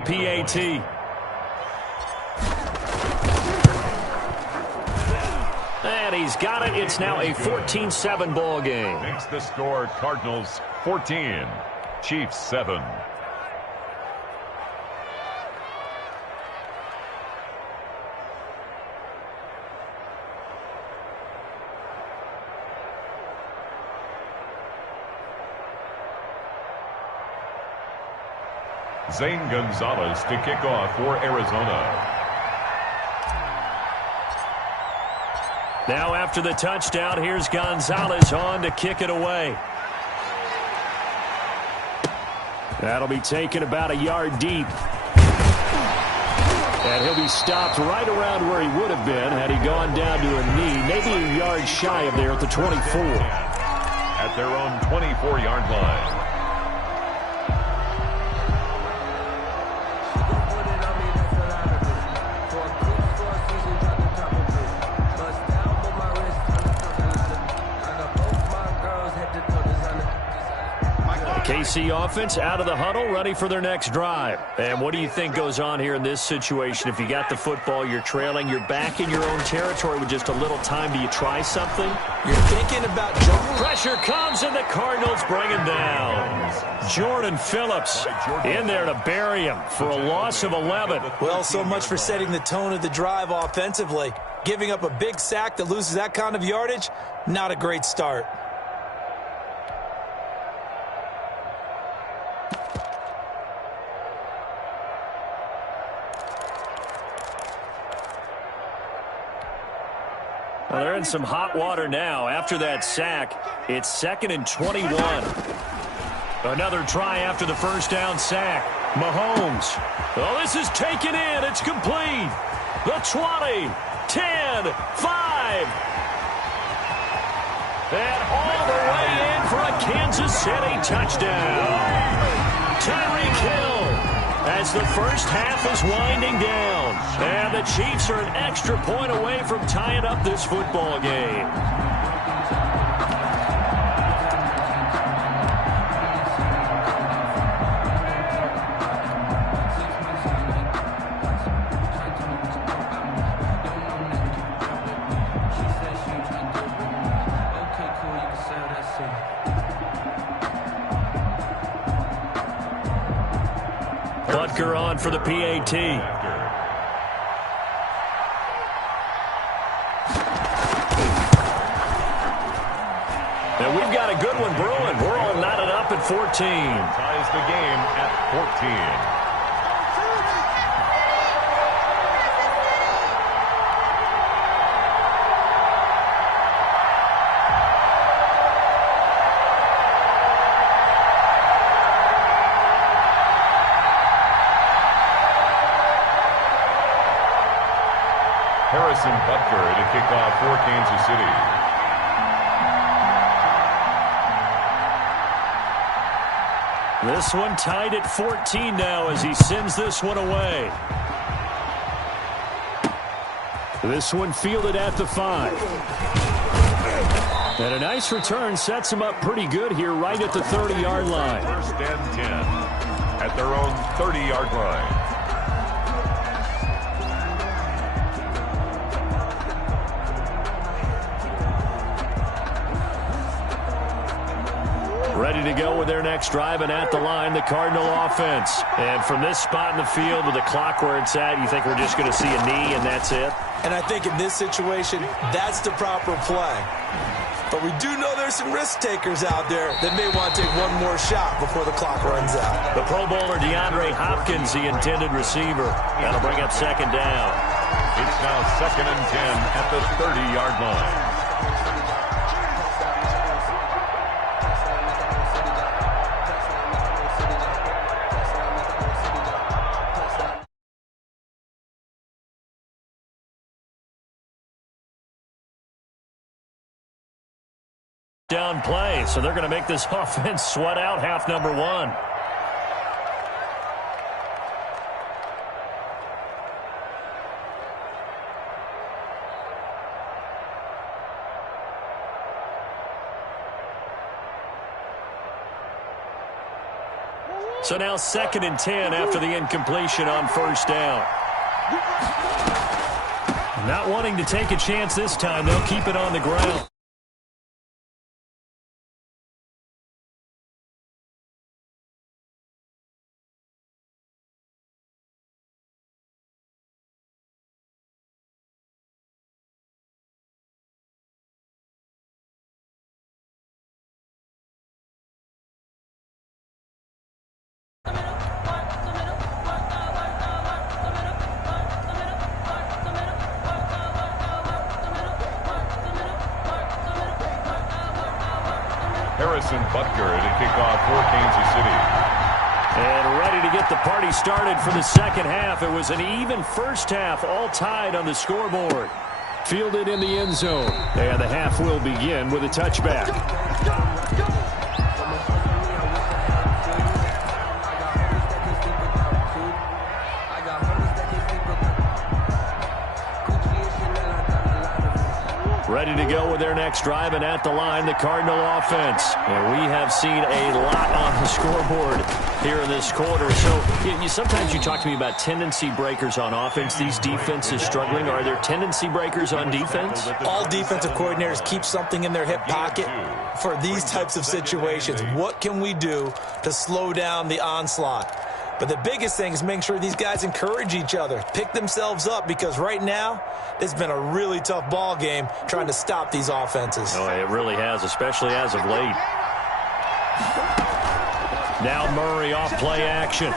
PAT. And he's got it. It's now a 14-7 ball game. Makes the score Cardinals 14, Chiefs 7. Zane Gonzalez to kick off for Arizona. Now after the touchdown, here's Gonzalez on to kick it away. That'll be taken about a yard deep. And he'll be stopped right around where he would have been had he gone down to a knee, maybe a yard shy of there at the 24. At their own 24-yard line. KC offense out of the huddle, ready for their next drive. And what do you think goes on here in this situation? If you got the football, you're trailing, you're back in your own territory with just a little time. Do you try something? You're thinking about jumping. Pressure comes, and the Cardinals bring him down. Jordan Phillips in there to bury him for a loss of 11. Well, so much for setting the tone of the drive offensively. Giving up a big sack that loses that kind of yardage, not a great start. Well, they're in some hot water now. After that sack, it's 2nd and 21. Another try after the first down sack. Mahomes. Oh, this is taken in. It's complete. The 20, 10, 5. And all the way in for a Kansas City touchdown. Tyreek Hill as the first half is winding down. And the Chiefs are an extra point away from tying up this football game. Butker on for the PAT. And we've got a good one brewing. We're all knotted up at 14. Ties the game at 14. Harrison Butker to kick off for Kansas City. This one tied at 14 now as he sends this one away. This one fielded at the 5. And a nice return sets him up pretty good here right at the 30-yard line. 1st and 10 at their own 30-yard line. Ready to go with their next drive, and at the line, the Cardinal offense. And from this spot in the field with the clock where it's at, you think we're just going to see a knee and that's it? And I think in this situation, that's the proper play. But we do know there's some risk takers out there that may want to take one more shot before the clock runs out. The Pro Bowler DeAndre Hopkins, the intended receiver. That'll bring up 2nd down. It's now 2nd and 10 at the 30-yard line. Down play, so they're going to make this offense sweat out half number 1. So now 2nd and 10 after the incompletion on first down. Not wanting to take a chance this time, they'll keep it on the ground. Harrison Butker to kick off for Kansas City. And ready to get the party started for the second half. It was an even first half, all tied on the scoreboard. Fielded in the end zone. And the half will begin with a touchback. Ready to go with their next drive, and at the line, the Cardinal offense. And we have seen a lot on the scoreboard here in this quarter. So sometimes you talk to me about tendency breakers on offense. These defenses struggling. Are there tendency breakers on defense? All defensive coordinators keep something in their hip pocket for these types of situations. What can we do to slow down the onslaught? But the biggest thing is making sure these guys encourage each other, pick themselves up, because right now it's been a really tough ball game trying to stop these offenses. Oh, it really has, especially as of late. Now Murray off play action.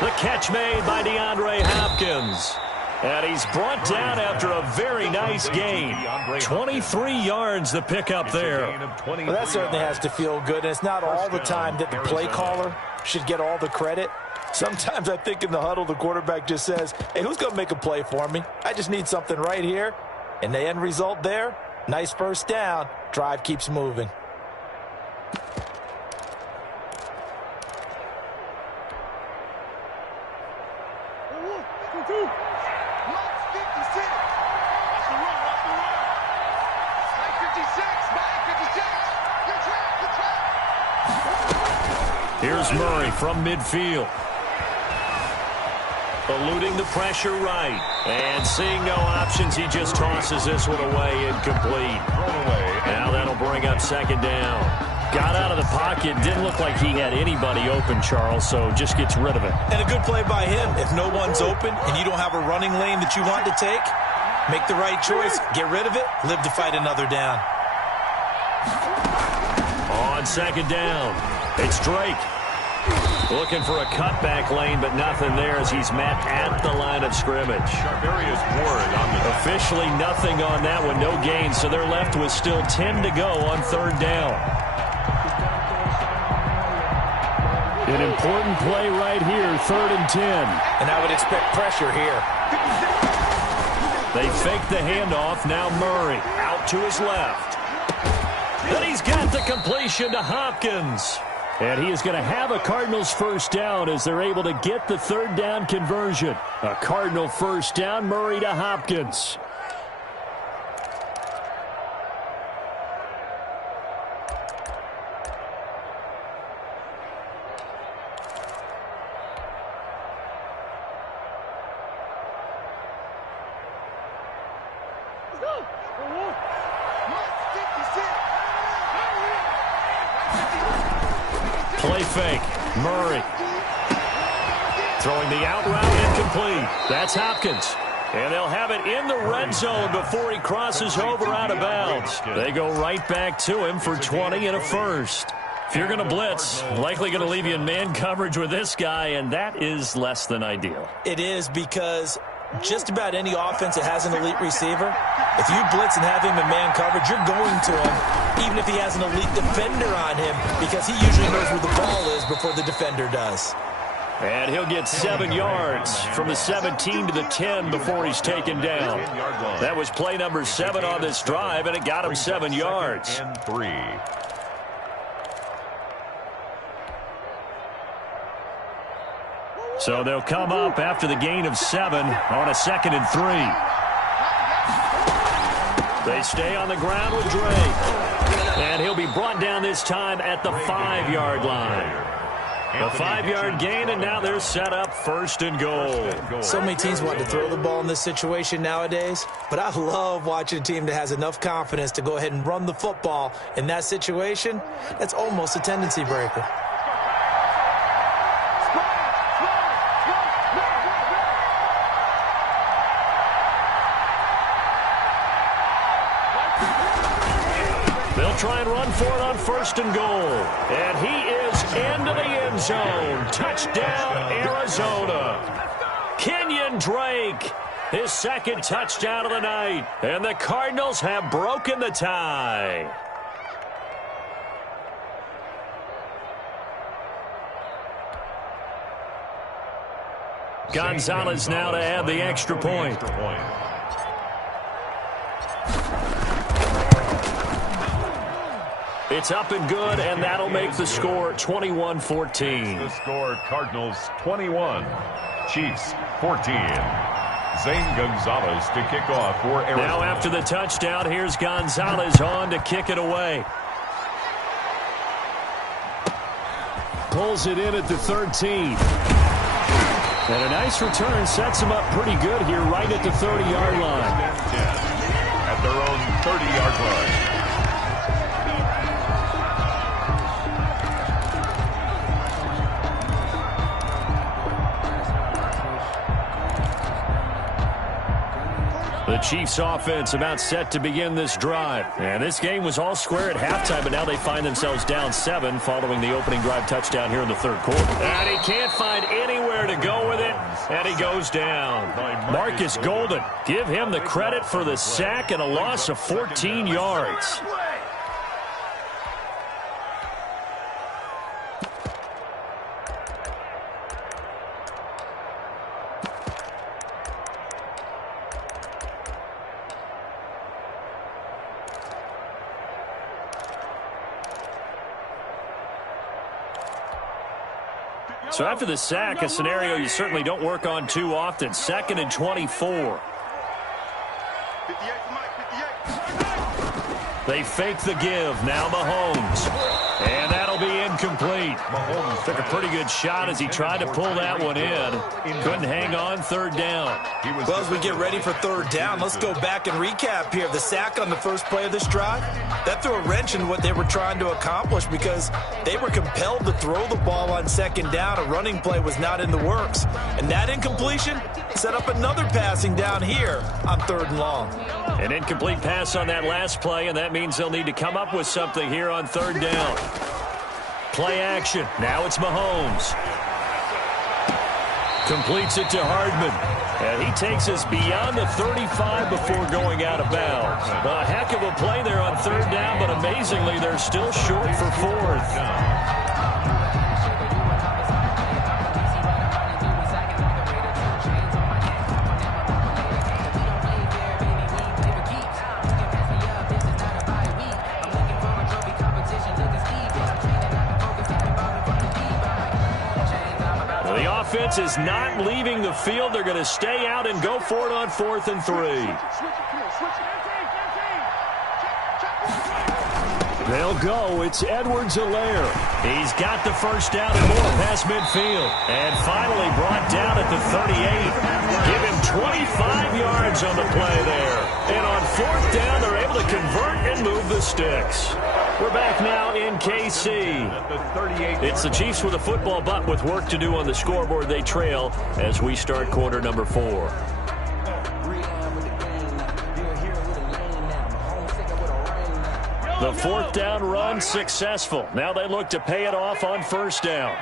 The catch made by DeAndre Hopkins. And he's brought down after a very nice gain. 23 yards the pickup there. Well, that certainly has to feel good, and it's not all the time that the play caller should get all the credit. Sometimes I think in the huddle the quarterback just says, hey, who's going to make a play for me? I just need something right here. And the end result there, nice first down. Drive keeps moving. Here's Murray from midfield. Eluding the pressure right. And seeing no options, he just tosses this one away, incomplete. Now that'll bring up second down. Got out of the pocket. Didn't look like he had anybody open, Charles, so just gets rid of it. And a good play by him. If no one's open and you don't have a running lane that you want to take, make the right choice. Get rid of it. Live to fight another down. On second down, it's Drake. Looking for a cutback lane, but nothing there as he's met at the line of scrimmage. Officially nothing on that one, no gain, so they're left with still 10 to go on third down. An important play right here, 3rd and 10. And I would expect pressure here. They fake the handoff, now Murray out to his left. And he's got the completion to Hopkins. And he is going to have a Cardinals first down as they're able to get the third down conversion. A Cardinal first down, Murray to Hopkins. Play fake. Murray. Throwing the out route incomplete. That's Hopkins. And they'll have it in the red zone before he crosses over out of bounds. They go right back to him for 20 and a first. If you're going to blitz, likely going to leave you in man coverage with this guy, and that is less than ideal. It is, because just about any offense that has an elite receiver, if you blitz and have him in man coverage, you're going to him, even if he has an elite defender on him, because he usually knows where the ball is before the defender does. And he'll get 7 yards from the 17 to the 10 before he's taken down. That was play number 7 on this drive, and it got him 7 yards. And 3. So they'll come up after the gain of 7 on a 2nd and 3. They stay on the ground with Drake. And he'll be brought down this time at the 5-yard line. A 5-yard gain, and now they're set up 1st and goal. So many teams want to throw the ball in this situation nowadays, but I love watching a team that has enough confidence to go ahead and run the football in that situation. That's almost a tendency breaker. They'll try and run for it on 1st and goal. And he is into the end zone. Touchdown, Arizona. Kenyon Drake, his 2nd touchdown of the night. And the Cardinals have broken the tie. Gonzalez now to add the extra point. It's up and good, and that'll make the score 21-14. The score, Cardinals 21, Chiefs 14. Zane Gonzalez to kick off for Arizona. Now after the touchdown, here's Gonzalez on to kick it away. Pulls it in at the 13. And a nice return sets him up pretty good here right at the 30-yard line. At their own 30-yard line. The Chiefs offense about set to begin this drive. And this game was all square at halftime, but now they find themselves down 7 following the opening drive touchdown here in the 3rd quarter. And he can't find anywhere to go with it, and he goes down. Marcus Golden, give him the credit for the sack and a loss of 14 yards. So after the sack, a scenario you certainly don't work on too often. 2nd and 24. They fake the give. Now Mahomes. And that'll be incomplete. Mahomes took a pretty good shot as he tried to pull that one in. Couldn't hang on 3rd down. Well, as we get ready for 3rd down, let's go back and recap here. The sack on the first play of this drive, that threw a wrench in what they were trying to accomplish because they were compelled to throw the ball on 2nd down. A running play was not in the works. And that incompletion set up another passing down here on 3rd and long. An incomplete pass on that last play, and that means they'll need to come up with something here on 3rd down. Play action. Now it's Mahomes. Completes it to Hardman. And he takes us beyond the 35 before going out of bounds. A heck of a play there on 3rd down, but amazingly, they're still short for 4th. Offense is not leaving the field. They're going to stay out and go for it on 4th and 3. They'll go. It's Edwards-Helaire. He's got the 1st down and more past midfield. And finally brought down at the 38. Give him 25 yards on the play there. And on 4th down, they're able to convert and move the sticks. We're back now in KC. It's the Chiefs with a football, but with work to do on the scoreboard. They trail as we start quarter number 4. The 4th down run successful. Now they look to pay it off on 1st down.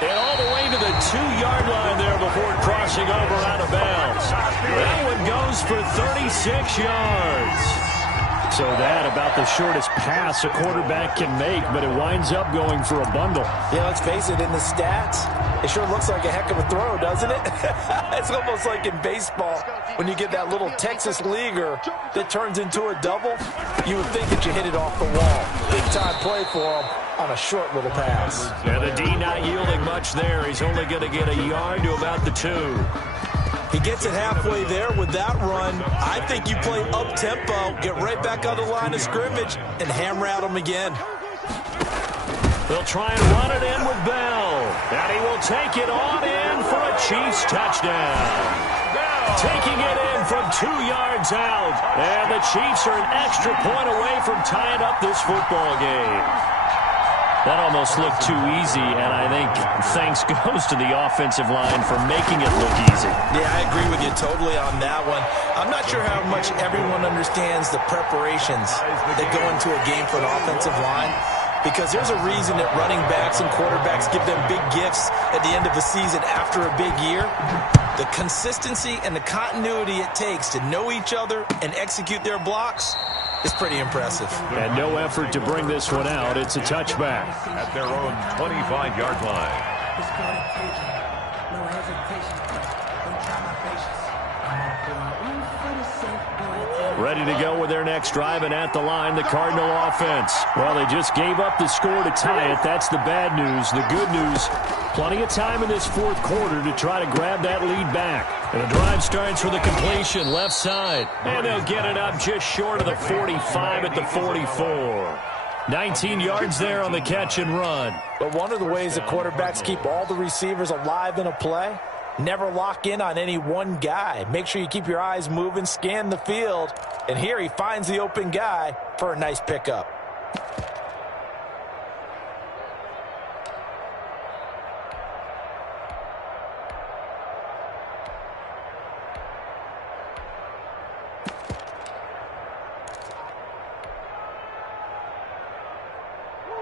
And all the way to the 2-yard line there before crossing over out of bounds. That one goes for 36 yards. So that about the shortest pass a quarterback can make, but it winds up going for a bundle. Yeah, let's face it, in the stats, it sure looks like a heck of a throw, doesn't it? It's almost like in baseball when you get that little Texas leaguer that turns into a double. You would think that you hit it off the wall. Big-time play for him on a short little pass. And the D not yielding much there. He's only going to get a yard to about the 2. He gets it halfway there with that run. I think you play up-tempo, get right back on the line of scrimmage, and hammer at him again. They'll try and run it in with Bell. And he will take it on in for a Chiefs touchdown. Taking it in from 2 yards out. And the Chiefs are an extra point away from tying up this football game. That almost looked too easy, and I think thanks goes to the offensive line for making it look easy. Yeah, I agree with you totally on that one. I'm not sure how much everyone understands the preparations that go into a game for an offensive line, because there's a reason that running backs and quarterbacks give them big gifts at the end of the season after a big year. The consistency and the continuity it takes to know each other and execute their blocks is pretty impressive. And no effort to bring this one out. It's a touchback. At their own 25-yard line. No hesitation. Don't try my patience. Ready to go with their next drive, and at the line, the Cardinal offense. Well, they just gave up the score to tie it. That's the bad news. The good news, plenty of time in this fourth quarter to try to grab that lead back. And the drive starts with a completion left side. And they'll get it up just short of the 45 at the 44. 19 yards there on the catch and run. But one of the ways that quarterbacks keep all the receivers alive in a play, never lock in on any one guy. Make sure you keep your eyes moving, scan the field. And here he finds the open guy for a nice pickup.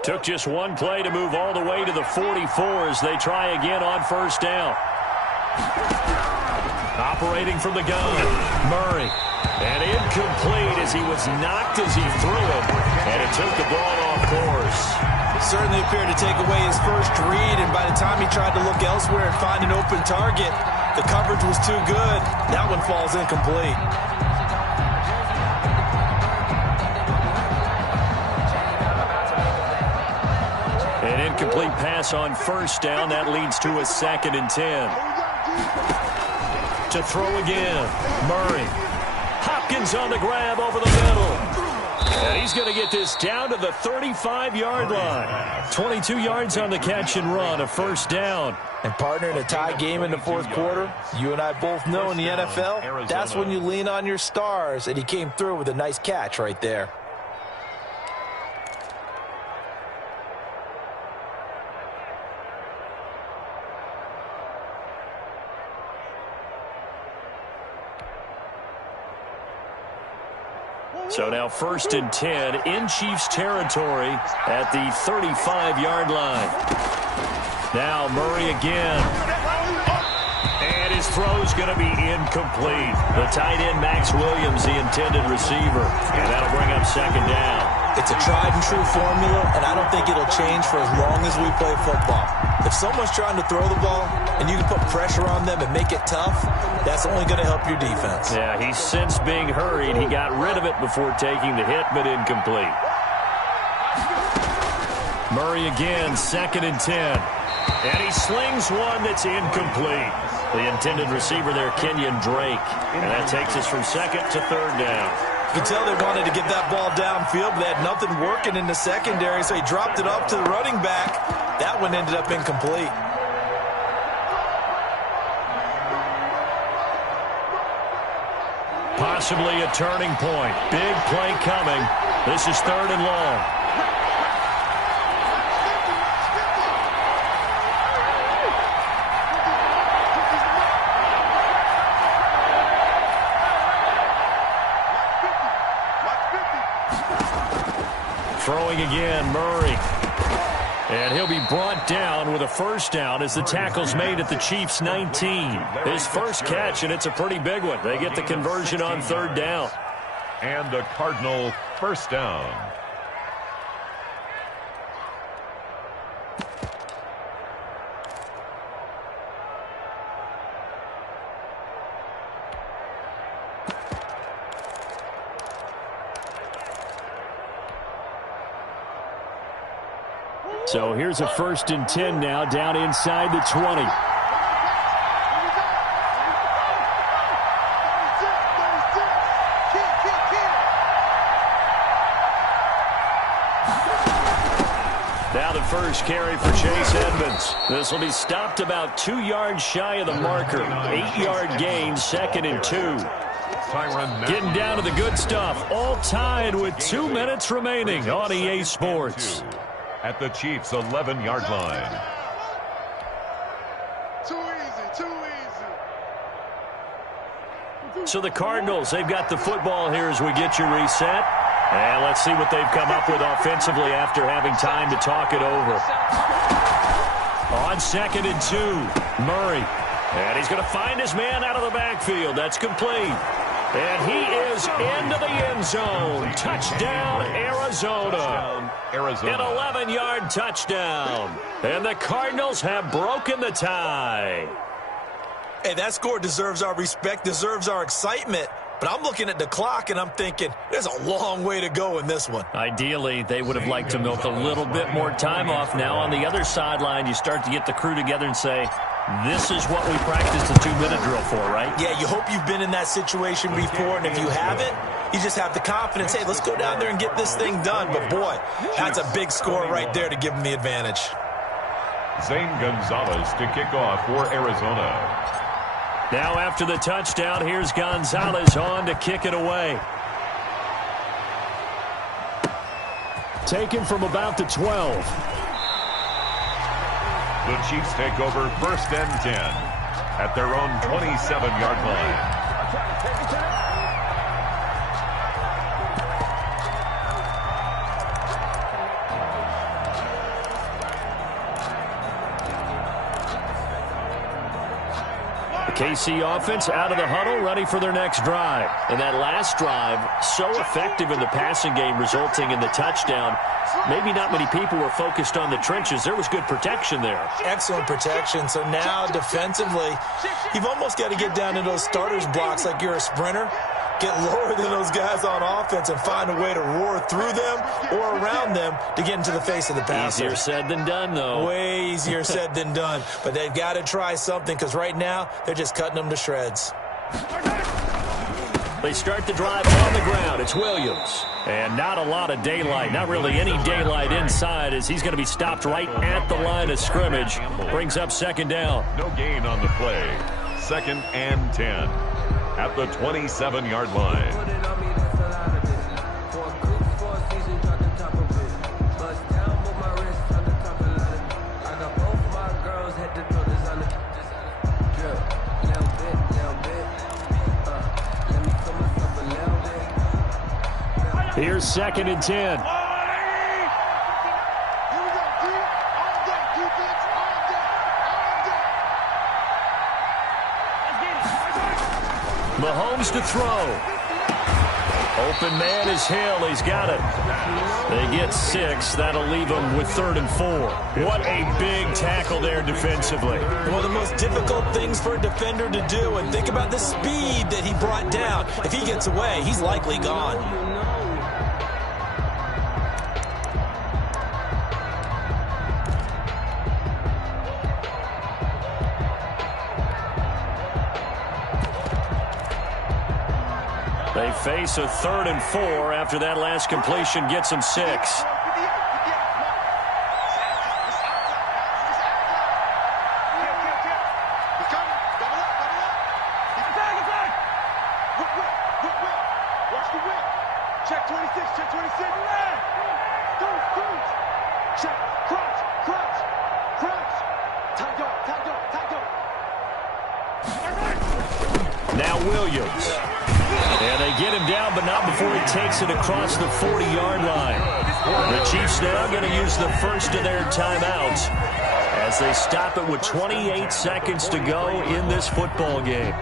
Took just one play to move all the way to the 44 as they try again on first down. Operating from the gun, Murray. And incomplete as he was knocked as he threw it. And it took the ball off course. Certainly appeared to take away his first read, and by the time he tried to look elsewhere and find an open target, the coverage was too good. That one falls incomplete. An incomplete pass on first down. That leads to a 2nd and 10. To throw again, Murray. Hopkins on the grab over the middle. And he's going to get this down to the 35-yard line. 22 yards on the catch and run, a first down. And partner, in a tie game in the fourth quarter, you and I both know in the NFL, that's when you lean on your stars, and he came through with a nice catch right there. So now 1st and 10 in Chiefs territory at the 35-yard line. Now Murray again. And his throw's going to be incomplete. The tight end, Max Williams, the intended receiver. And that'll bring up 2nd down. It's a tried-and-true formula, and I don't think it'll change for as long as we play football. If someone's trying to throw the ball and you can put pressure on them and make it tough, that's only going to help your defense. Yeah, he's since being hurried. He got rid of it before taking the hit, but incomplete. Murray again, 2nd and 10. And he slings one that's incomplete. The intended receiver there, Kenyon Drake. And that takes us from 2nd to 3rd down. You can tell they wanted to get that ball downfield, but they had nothing working in the secondary, so he dropped it off to the running back. That one ended up incomplete. Possibly a turning point. Big play coming. This is 3rd and long. Throwing again, Murray. And he'll be brought down with a first down as the tackle's made at the Chiefs' 19. His first catch, and it's a pretty big one. They get the conversion on 3rd down. And a Cardinal first down. So here's a 1st and 10 now, down inside the 20. Now the first carry for Chase Edmonds. This will be stopped about 2 yards shy of the marker. 8-yard gain, 2nd and 2. Getting down to the good stuff. All tied with 2 minutes remaining on EA Sports. At the Chiefs' 11-yard line. So the Cardinals, they've got the football here as we get you reset. And let's see what they've come up with offensively after having time to talk it over. On 2nd and 2, Murray. And he's going to find his man out of the backfield. That's complete. And he is into the end zone. Touchdown, Arizona. An 11-yard touchdown. And the Cardinals have broken the tie. Hey, that score deserves our respect, deserves our excitement. But I'm looking at the clock, and I'm thinking there's a long way to go in this one. Ideally, they would have liked to milk a little bit more time off. Now, on the other sideline, you start to get the crew together and say, this is what we practiced the 2-minute drill for, right? Yeah, you hope you've been in that situation before, and if you haven't, you just have the confidence, hey, let's go down there and get this thing done. But, boy, that's a big score right there to give them the advantage. Zane Gonzalez to kick off for Arizona. Now after the touchdown, here's Gonzalez on to kick it away. Taken from about the 12. The Chiefs take over 1st and 10 at their own 27-yard line. KC offense out of the huddle, ready for their next drive. And that last drive, so effective in the passing game, resulting in the touchdown. Maybe not many people were focused on the trenches. There was good protection there. Excellent protection. So now defensively, you've almost got to get down to those starters blocks like you're a sprinter. Get lower than those guys on offense and find a way to roar through them or around them to get into the face of the passer. Easier said than done, though. Way easier said than done. But they've got to try something because right now they're just cutting them to shreds. They start the drive on the ground. It's Williams. And not a lot of daylight. Not really any daylight inside as he's going to be stopped right at the line of scrimmage. Brings up 2nd down. No gain on the play. 2nd and 10. At the 27-yard line. Here's 2nd and 10. Mahomes to throw. Open man is Hill. He's got it. They get 6. That'll leave them with 3rd and 4. What a big tackle there defensively. One of the most difficult things for a defender to do. And think about the speed that he brought down. If he gets away, he's likely gone. They face a 3rd and 4 after that last completion gets them 6. Now Williams. And they get him down, but not before he takes it across the 40-yard line. The Chiefs now going to use the first of their timeouts as they stop it with 28 seconds to go in this football game.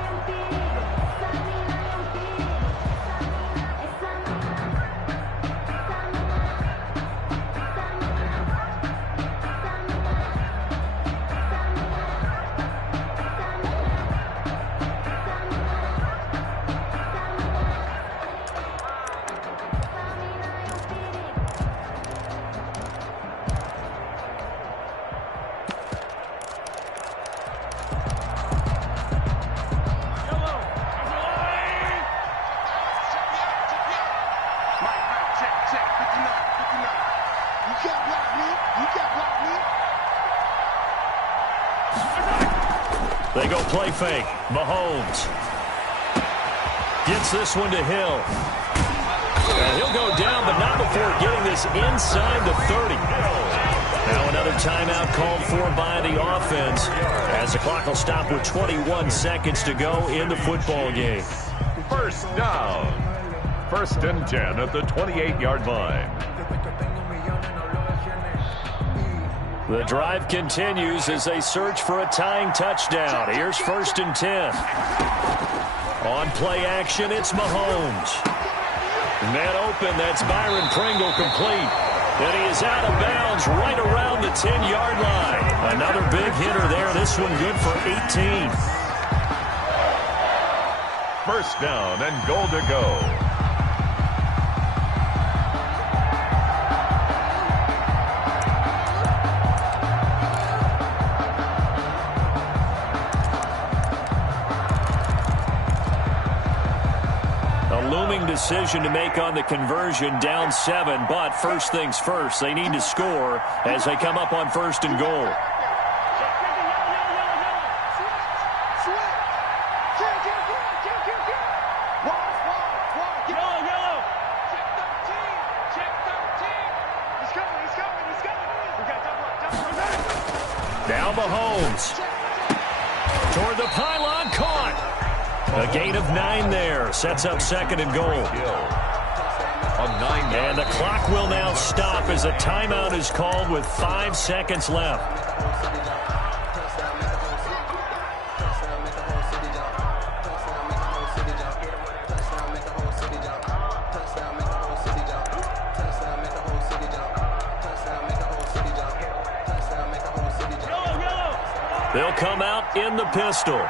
You can't block me. You can't block me. They go play fake. Mahomes gets this one to Hill. And he'll go down, but not before getting this inside the 30. Now another timeout called for by the offense as the clock will stop with 21 seconds to go in the football game. First down. 1st and 10 at the 28-yard line. The drive continues as they search for a tying touchdown. Here's 1st and 10. On play action, it's Mahomes. Man open, that's Byron Pringle complete. And he is out of bounds right around the 10-yard line. Another big hitter there. This one good for 18. First down and goal to go. Decision to make on the conversion, down 7, but first things first, they need to score as they come up on 1st and goal. Now Mahomes toward the pylon, caught. A gain of 9 there. Sets up 2nd and goal. And the clock will now stop as a timeout is called with 5 seconds left. They'll come out in the pistol.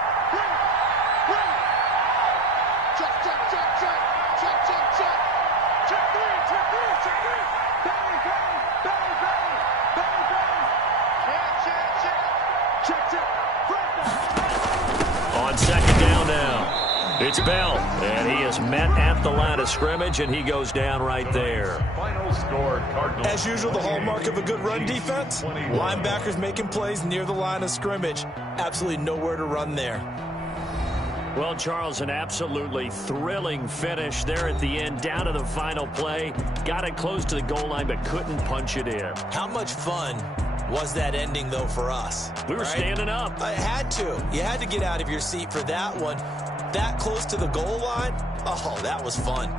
On 2nd down now, it's Bell, and he is met at the line of scrimmage, and he goes down right there. Final score, Cardinals. As usual, the hallmark of a good run defense, linebackers making plays near the line of scrimmage. Absolutely nowhere to run there. Well, Charles, an absolutely thrilling finish there at the end, down to the final play. Got it close to the goal line, but couldn't punch it in. How much fun was that ending, though, for us? We were standing up. I had to. You had to get out of your seat for that one. That close to the goal line, oh, that was fun.